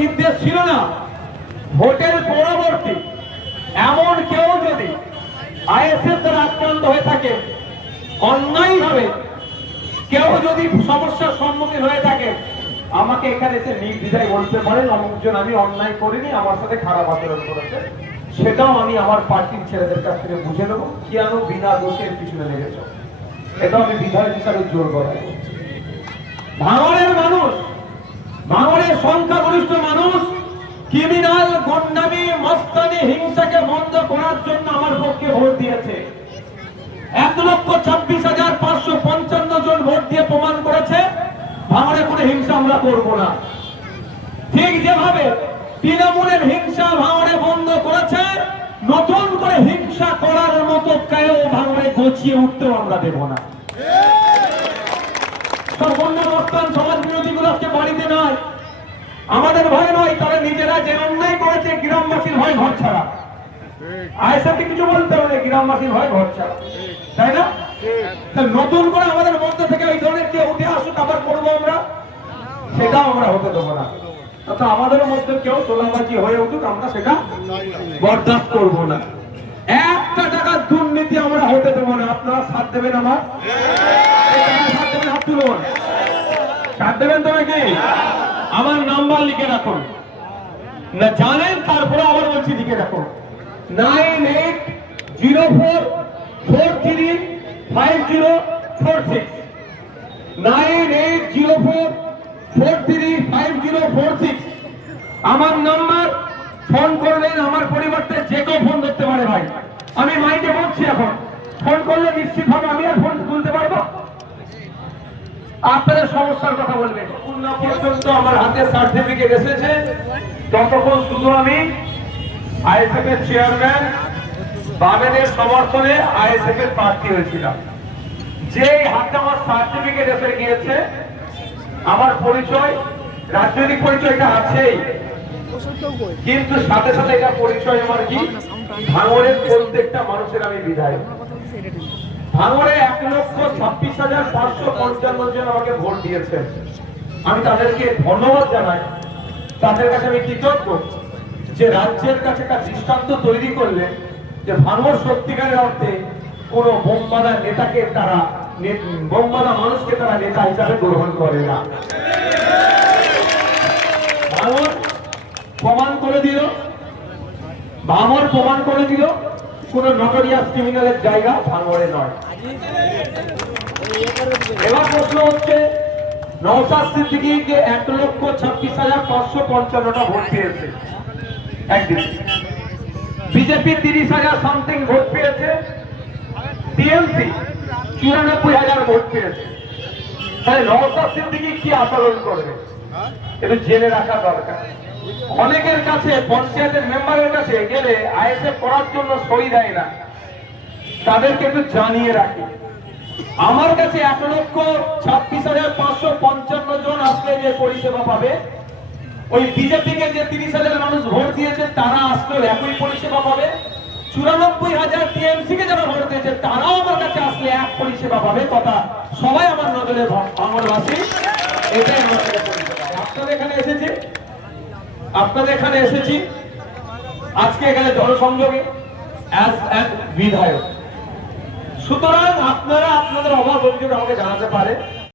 নির্দেশ ছিল না, ভোটের পরবর্তী এমন কেউ যদি আইএসএফ দ্বারা আক্রান্ত হয়ে থাকে, অন্যায়ভাবে কেউ যদি সমস্যার সম্মুখীন হয়ে থাকে, আমাকে এখানে এসে নির্দ্বিধায় বলতে পারেন অমুকজন আমি অন্যায় করিনি, আমার সাথে খারাপ আচরণ করেছে, সেটাও আমি আমার পার্টির ছেলেদের কাছ থেকে বুঝে নেবো কেন বিনা দোষের পিছনে লেগেছ। এটাও আমি বিধায়ক হিসাবে জোর করাই। ভাঙড়ের মানুষ, ভাঙড়ের সংখ্যাগরিষ্ঠ মানুষ ক্রিমিনাল, গন্ডামি, মস্তানি, হিংসাকে বন্ধ করার জন্য আমার পক্ষে ভোট দিয়েছে। 1,26,555 জন ভোট দিয়ে প্রমাণ করেছে ভাঙড়ে কোনো হিংসা আমরা করবো না। ঠিক যেভাবে তৃণমূলের হিংসা ভাঙড়ে বন্ধ করেছে, নতুন করে হিংসা করার মতো কেউ ভাঙড়ে গছিয়ে উঠতেও আমরা দেব না। সব অন্য বর্তমান সমাজ বিরোধী গুলো আজকে বাড়িতে নয়, আমাদের ভয় নয়, তারা নিজেরা যে অন্যায় করেছে গ্রামবাসীর ভয় ঘর ছাড়া। আইএসএফকে কিছু বলতে হবে, গ্রামবাসীর ভয় ঘর ছাড়া, তাই না? নতুন করে আমাদের মধ্যে থেকে ওই ধরনের কেউ উঠে আসুক আবার করবো আমরা, সেটাও আমরা হতে দেবো না। তথা আমাদের মধ্যে কেউ তোলাবাজি হয়ে উঠুক, আমরা সেটা বরদাস্ত করবো না। একটা টাকার দুর্নীতি আমরা হতে দেবো না। আপনারা সাথ দেবেন আমার? সাথ দেবেন, হাত তুলুন। সাথ দেবেন তো নাকি? আমার নাম্বার লিখে রাখুন, না জানেন তারপরে আবার বলছি লিখে রাখুন, 9804435046, 9804435046 আমার নাম্বার। ফোন করলেন, আমার পরিবর্তে যে কেউ ফোন ধরতে পারে ভাই। আমি মাইকে বলছি, এখন ফোন করলে নিশ্চিত ভাবে আমি আর ফোন তুলতে পারবো। আপনাদের সমস্যার কথা বলবেন। না পর্যন্ত আমার হাতে সার্টিফিকেট এসেছে ততক্ষণ শুধু আমি আইএসএফ এর চেয়ারম্যান, বামেদের সমর্থনে আইএসএফ এর প্রার্থী হয়েছিলাম। যে হাতে আমার সার্টিফিকেট এসে গিয়েছে, আমার পরিচয়, রাজনৈতিক পরিচয়টা আছেই, কিন্তু সাথে সাথে এটা পরিচয় আমার কি, ভাঙড়ের প্রত্যেকটা মানুষের আমি বিধায়ক। ভাঙড়ে 1,26,555 জন আমাকে ভোট দিয়েছেন, আমি তাদেরকে ধন্যবাদ জানাই। তাদের কাছে আমি কৃতজ্ঞ যে রাজ্যের কাছে একটা দৃষ্টান্ত তৈরি করলে যে ভাঙড় সত্যিকারের অর্থে কোন বোমবাদা নেতাকে তারা, বোমবাদা মানুষকে তারা নেতা হিসাবে গ্রহণ করে না। ভাঙড় প্রমাণ করে দিল, ভাঙড় প্রমাণ করে দিল কোন নটোরিয়াস ক্রিমিনালের জায়গা ভাঙড়ে নয়। এবার প্রশ্ন হচ্ছে, নওশাদ সিদ্দিকীকে 1,26,555টা ভোট পেয়েছে একদিন, বিজেপি 30,000 সামথিং ভোট পেয়েছে, টিএমসি 94,000 ভোট পেয়েছে। তাহলে নওশাদ সিদ্দিকী কি আচরণ করবে একটু জেনে রাখা দরকার। অনেকের কাছে, পঞ্চায়েতের মেম্বারের কাছে গেলে আইএসএফ করার জন্য সই দেয় না, তাদেরকে একটু জানিয়ে রাখি। আমার কাছে 1,26,555 জন আসলে যে পরিষেবা পাবে, ওই বিজেপিকে যে 30,000 মানুষ ভোট দিয়েছে তারা আসলেও একই পরিষেবা পাবে। 94,000 টিএমসি কে যারা ভোট দিয়েছে তারাও আমার কাছে আসলে এক পরিষেবা পাবে। কথা সবাই আমার নজরে ভাঙড়বাসী, এটাই আমার কাছে পরিষেবা। আপনাদের এখানে এসেছি, আপনাদের এখানে এসেছি আজকে এখানে জনসংযোগে অ্যাজ বিধায়ক। সুতরাং আপনারা আপনাদের অভাব অভিযোগ আমাকে জানাতে পারে।